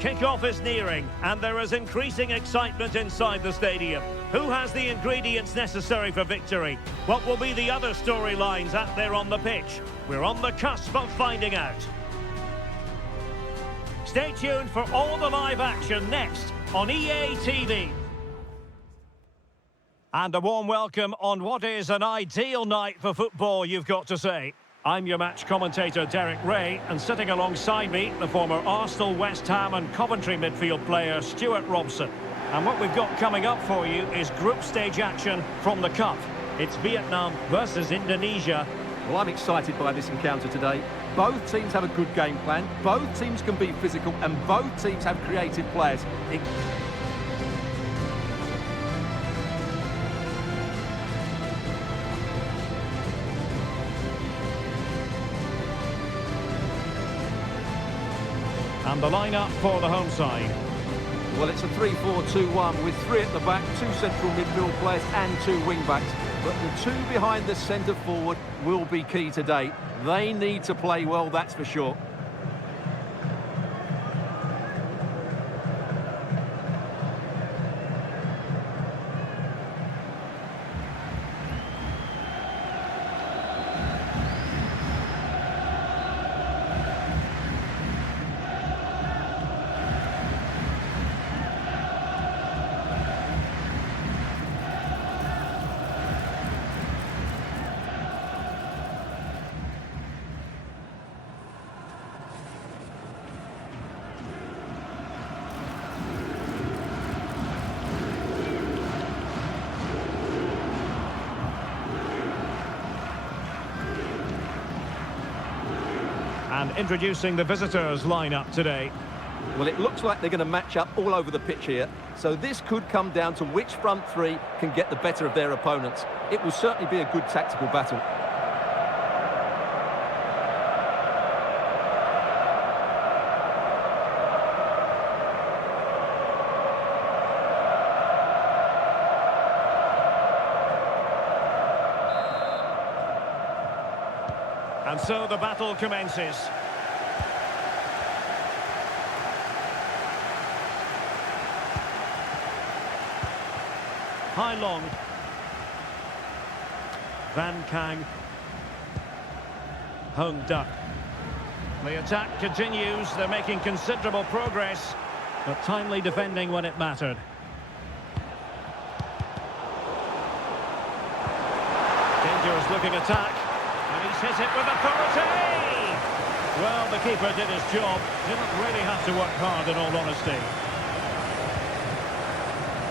Kickoff is nearing, and there is increasing excitement inside the stadium. Who has the ingredients necessary for victory? What will be the other storylines out there on the pitch? We're on the cusp of finding out. Stay tuned for all the live action next on EA TV. And a warm welcome on what is an ideal night for football, you've got to say. I'm your match commentator, Derek Ray, and sitting alongside me, the former Arsenal, West Ham and Coventry midfield player, Stuart Robson. And what we've got coming up for you is group stage action from the Cup. It's Vietnam versus Indonesia. Well, I'm excited by this encounter today. Both teams have a good game plan, both teams can be physical, and both teams have creative players. And the lineup for the home side. Well, it's a 3-4-2-1 with 3 at the back, 2 central midfield players and 2 wing-backs. But the 2 behind the centre forward will be key today. They need to play well, that's for sure. And introducing the visitors lineup today. Well, it looks like they're going to match up all over the pitch here. So this could come down to which front 3 can get the better of their opponents. It will certainly be a good tactical battle. And so the battle commences. High long. Van Kang. Hung Duck. The attack continues. They're making considerable progress, but timely defending when it mattered. Dangerous looking attack. And he's hit it with authority! Well, the keeper did his job. Didn't really have to work hard, in all honesty.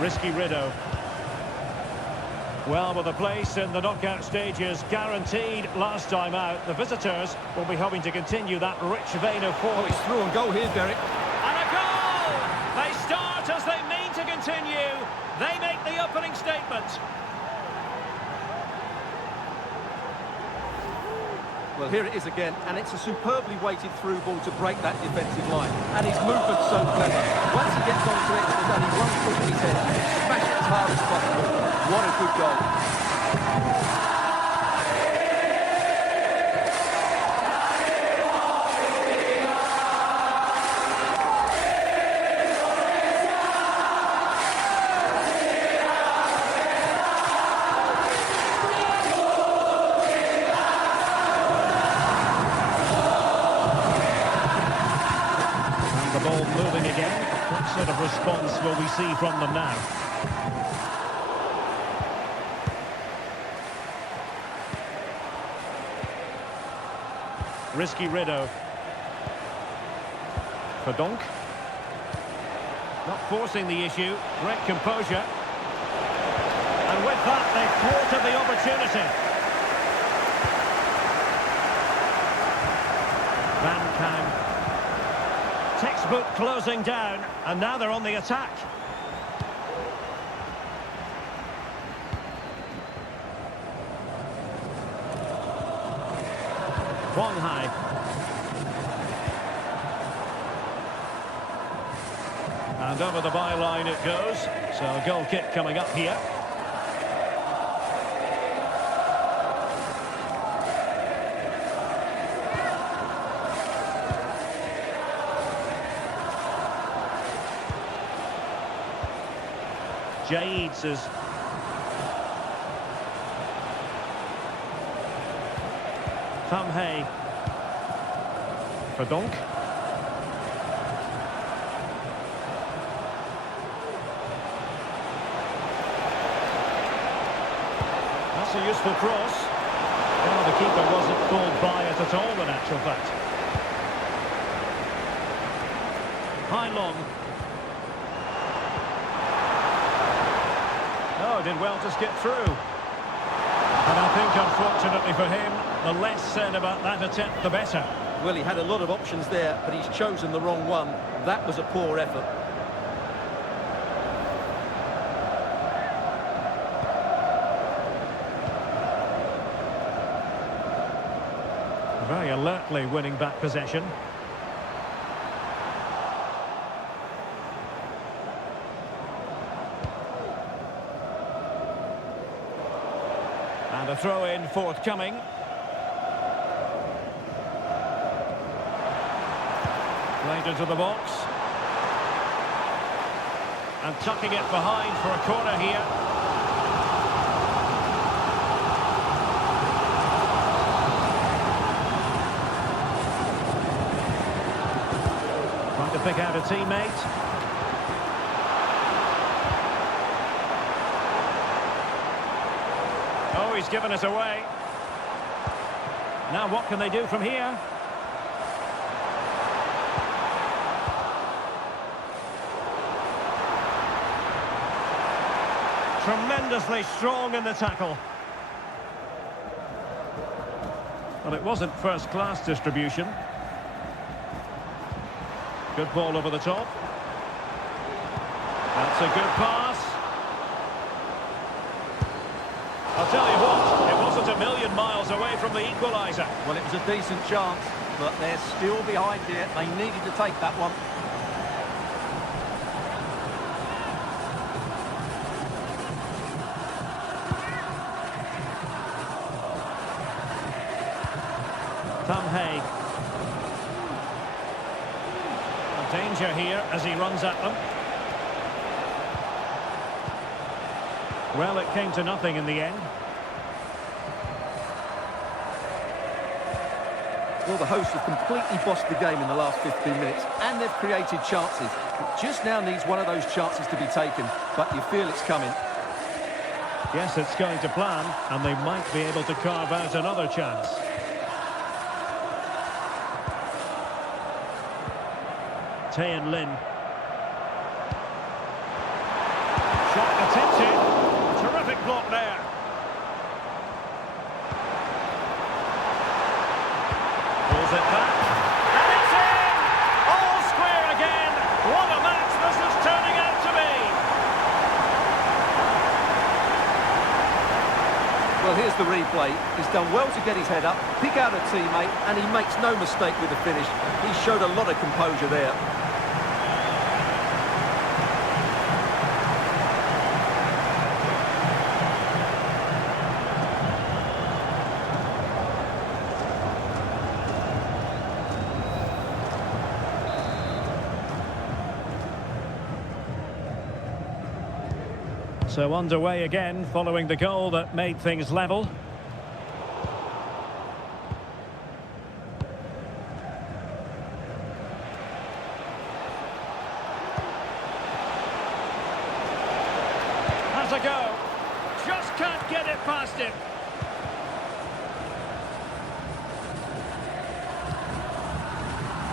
Risky Ridho. Well, with a place in the knockout stages guaranteed last time out, the visitors will be hoping to continue that rich vein of form. Oh, it's through and goal here, Derek. And a goal! They start as they mean to continue. They make the opening statement. Well, here it is again, and it's a superbly weighted through ball to break that defensive line. And his movement's so clever. Once he gets onto it, there's only one foot in his head. Smash it as hard as possible. What a good goal. Moving again. What sort of response will we see from them now? Risky Ridho. Verdonk. Not forcing the issue. Great composure. And with that, they've thwarted the opportunity. Van Kang. Textbook closing down, and now they're on the attack. Wang Hai. And over the byline it goes. So a goal kick coming up here. Jaid's. Tam Hay. Verdonk. That's a useful cross. Well, the keeper wasn't fooled by it at all, in actual fact. High long. Oh, did well to skip through. And I think, unfortunately for him, the less said about that attempt, the better. Well, he had a lot of options there, but he's chosen the wrong one. That was a poor effort. Very alertly winning back possession. And a throw-in forthcoming. Played into the box. And tucking it behind for a corner here. Trying to pick out a teammate. Oh, he's given it away. Now what can they do from here? Tremendously strong in the tackle. Well, it wasn't first-class distribution. Good ball over the top. That's a good pass. I'll tell you what, it wasn't a million miles away from the equalizer. Well, it was a decent chance, but they're still behind here. They needed to take that one. Tam Hay. Danger here as he runs at them. Well, it came to nothing in the end. Well, the hosts have completely bossed the game in the last 15 minutes, and they've created chances. It just now needs one of those chances to be taken, but you feel it's coming. Yes, it's going to plan, and they might be able to carve out another chance. Tae Lin. Shot attempted. Terrific block there. Pulls it back. And it's in! All square again. What a match this is turning out to be. Well, here's the replay. He's done well to get his head up, pick out a teammate, and he makes no mistake with the finish. He showed a lot of composure there. So underway again, following the goal that made things level. Has a go. Just can't get it past him.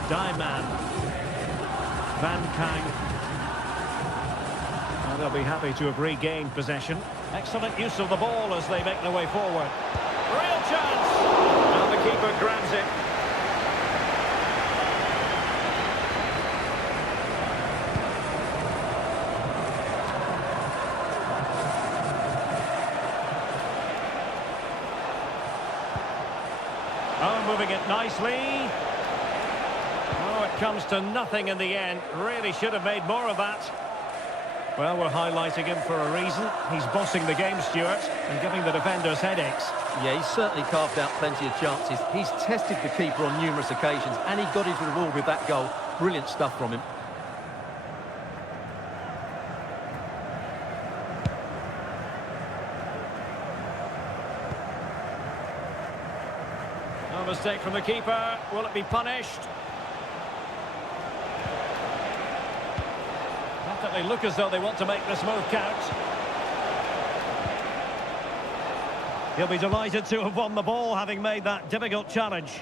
Diamond. Van Kang. They'll be happy to have regained possession. Excellent use of the ball as they make their way forward. Real chance! And the keeper grabs it. Oh, moving it nicely. Oh, it comes to nothing in the end. Really should have made more of that. Well, we're highlighting him for a reason. He's bossing the game, Stuart, and giving the defenders headaches. Yeah, he's certainly carved out plenty of chances. He's tested the keeper on numerous occasions, and he got his reward with that goal. Brilliant stuff from him. A mistake from the keeper. Will it be punished? Not that they look as though they want to make this move count. He'll be delighted to have won the ball, having made that difficult challenge.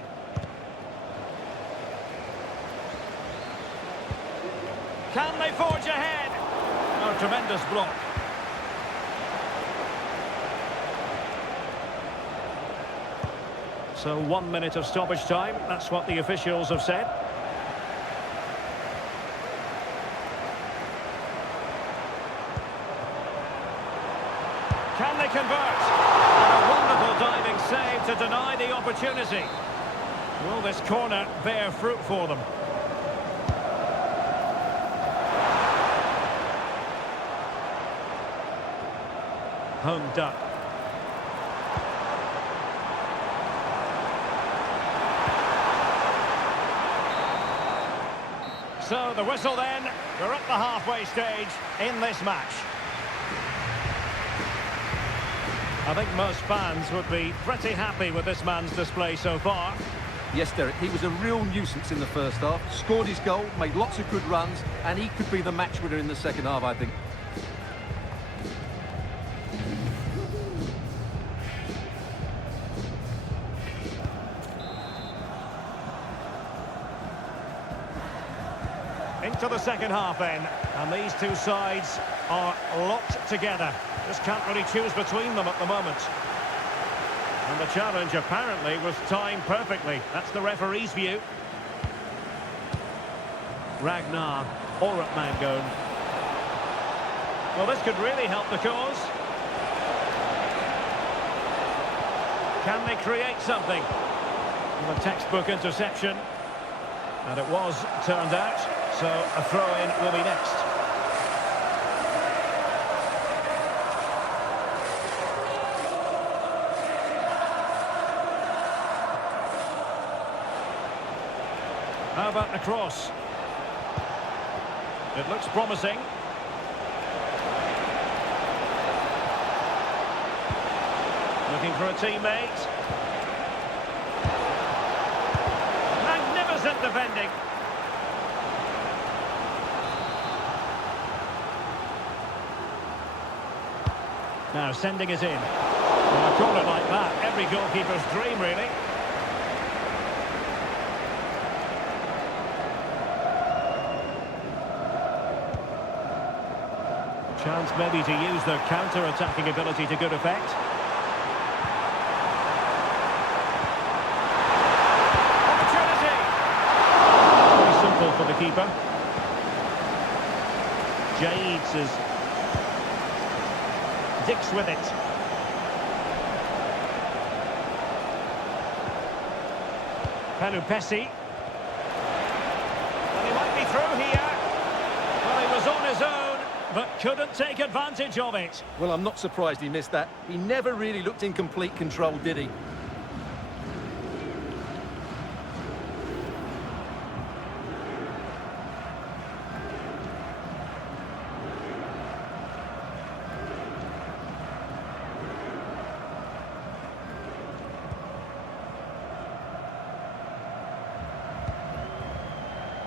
Can they forge ahead? Oh, tremendous block. So 1 minute of stoppage time, that's what the officials have said. Can they convert? And a wonderful diving save to deny the opportunity. Will this corner bear fruit for them? Home duck. So the whistle then, we're at the halfway stage in this match. I think most fans would be pretty happy with this man's display so far. Yes, Derek, he was a real nuisance in the first half, scored his goal, made lots of good runs, and he could be the match winner in the second half, I think. Into the second half then, and these two sides are locked together. Just can't really choose between them at the moment. And the challenge apparently was timed perfectly. That's the referee's view. Ragnar, or at Mangon. Well, this could really help the cause. Can they create something? And a textbook interception. And it was turned out. So a throw-in will be next. How about the cross? It looks promising. Looking for a teammate. Magnificent defending. Now sending it in. Well, a corner like that, every goalkeeper's dream, really. Chance maybe to use their counter-attacking ability to good effect. Opportunity! Very simple for the keeper. Jades is Dix with it. Pelupesi. And he might be through here. Well, he was on his own, but couldn't take advantage of it. Well, I'm not surprised he missed that. He never really looked in complete control, did he?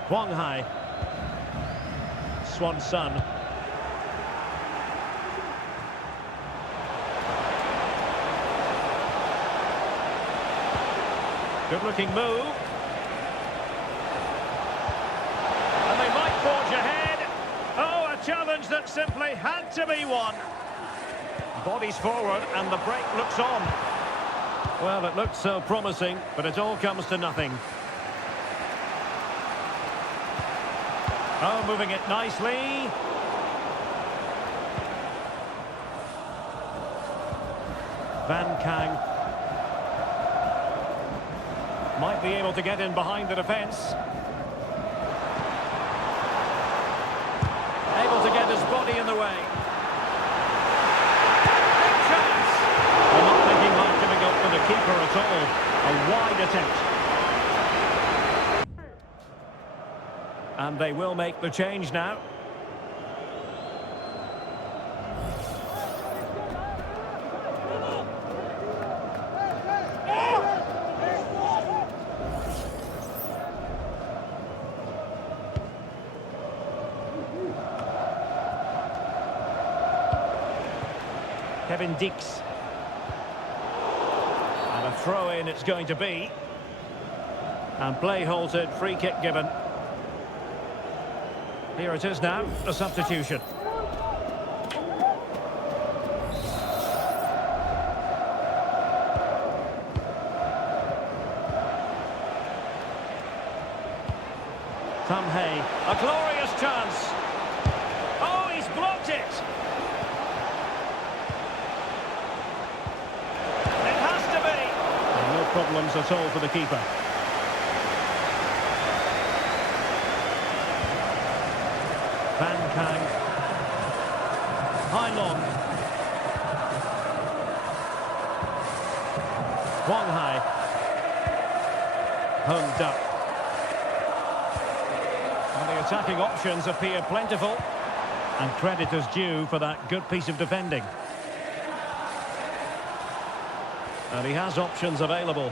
Huang Hai. Swanson. Good-looking move. And they might forge ahead. Oh, a challenge that simply had to be won. Bodies forward and the break looks on. Well, it looked so promising, but it all comes to nothing. Oh, moving it nicely. Van Kang might be able to get in behind the defence. Able to get his body in the way. Big chance! They're not making life difficult for the keeper at all. A wide attempt. And they will make the change now. Kevin Dix. And a throw-in it's going to be. And play halted, free kick given. Here it is now, a substitution. Hay, a glorious chance. Oh, he's blocked it. It has to be. And no problems at all for the keeper. Van Kang. High long. Wang Hai. Hung Duck. Attacking options appear plentiful, and credit is due for that good piece of defending. And he has options available.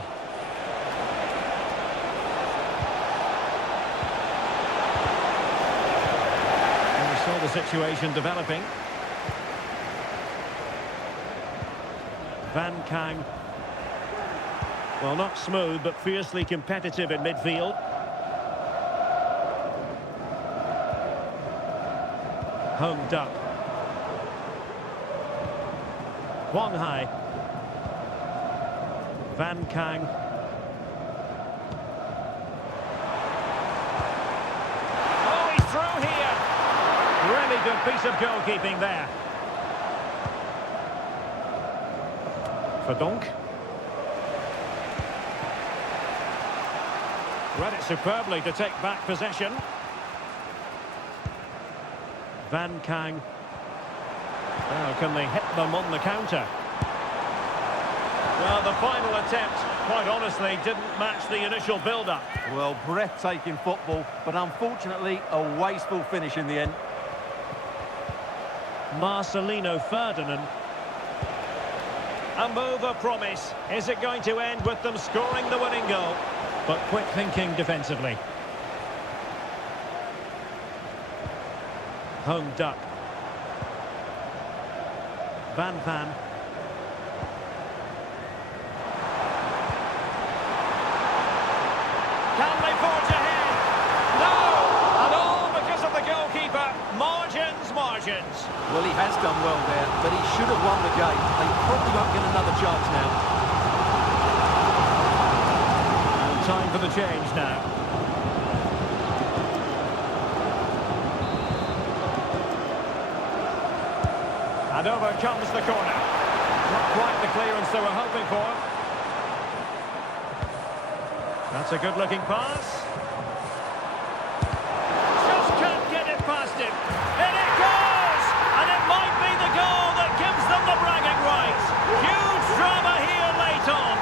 And we saw the situation developing. Van Kang. Well, not smooth, but fiercely competitive in midfield. Home Duck. Wang Hai. Van Kang. Oh, he's through here. Really good piece of goalkeeping there. Verdonk. Read it superbly to take back possession. Van Kang. Now, can they hit them on the counter? Well, the final attempt, quite honestly, didn't match the initial build-up. Well, breathtaking football, but unfortunately, a wasteful finish in the end. Marcelino Ferdinand. A move of promise. Is it going to end with them scoring the winning goal? But quick thinking defensively. Home Duck. Van Van. Can they forge ahead? No! And all because of the goalkeeper. Margins. Well, he has done well there, but he should have won the game. They probably won't get another chance now. And time for the change now. And over comes the corner. Not quite the clearance they were hoping for. That's a good-looking pass. Just can't get it past him. In it goes! And it might be the goal that gives them the bragging rights. Huge drama here late on.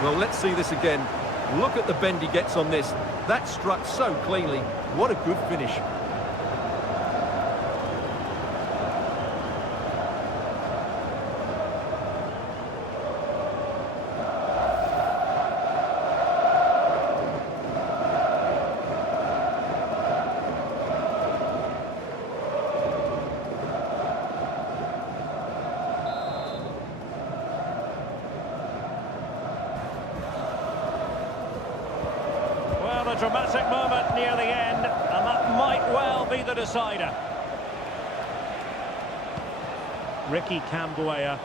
Well, let's see this again. Look at the bend he gets on this. That struck so cleanly. What a good finish. A dramatic moment near the end, and that might well be the decider. Ricky Cambuaya,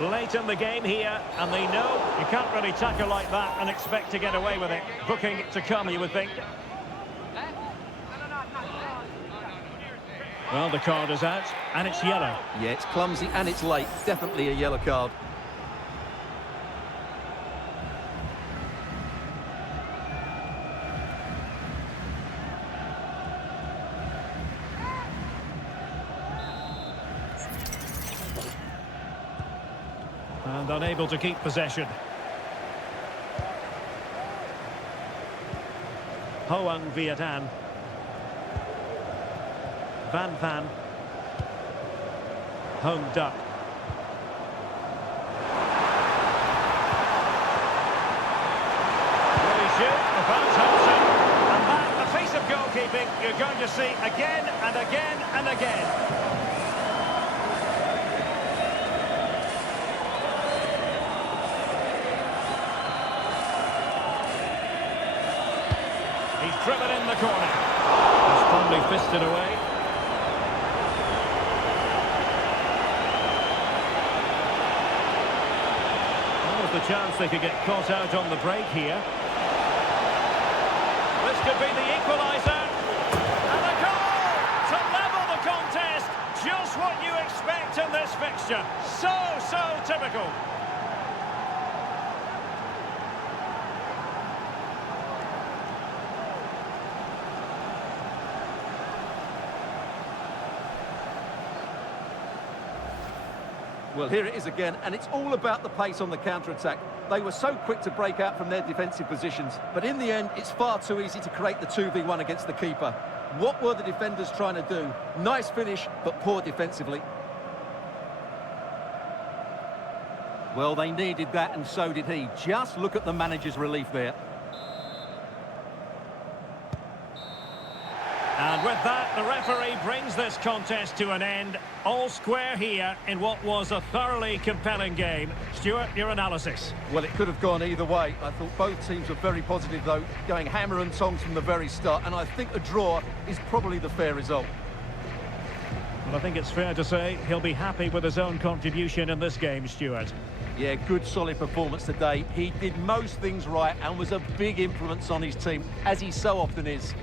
late in the game here, and they know you can't really tackle like that and expect to get away with it. Booking to come, you would think. Well, the card is out, and it's yellow. Yeah, it's clumsy and it's late. Definitely a yellow card. And unable to keep possession. Hoang Vietnam. Van Van. Home Duck. goalkeeping you're going to see again and again and again. He's driven in the corner. Strongly fisted away. The chance they could get caught out on the break here. This could be the equalizer. And a goal to level the contest. Just what you expect in this fixture. So typical. Well, here it is again, and it's all about the pace on the counter-attack. They were so quick to break out from their defensive positions, but in the end, it's far too easy to create the 2v1 against the keeper. What were the defenders trying to do? Nice finish, but poor defensively. Well, they needed that, and so did he. Just look at the manager's relief there. And with that, the referee brings this contest to an end. All square here in what was a thoroughly compelling game. Stuart, your analysis? Well, it could have gone either way. I thought both teams were very positive, though, going hammer and tongs from the very start. And I think a draw is probably the fair result. Well, I think it's fair to say he'll be happy with his own contribution in this game, Stuart. Yeah, good solid performance today. He did most things right and was a big influence on his team, as he so often is.